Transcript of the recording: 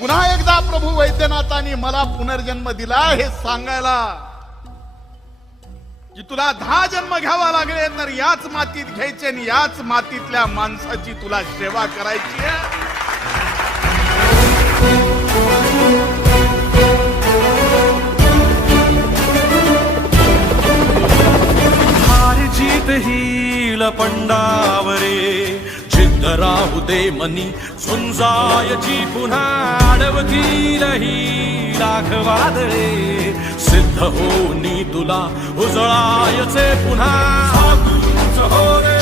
पुन्हा एकदा प्रभू वैद्यनाथांनी मला पुनर्जन्म दिला हे सांगायला की तुला 10 जन्म घ्यावा लागले तर याच मातीत घ्यायचे आणि याच मातीतल्या माणसाची तुला सेवा करायची आहे. जीत हील पंडावरे जिद्द राहू दे मनी झुंजायची पुन्हा अडवतील ही लाख वादळे सिद्ध होनी तुला उजळायचे पुन्हा हो रे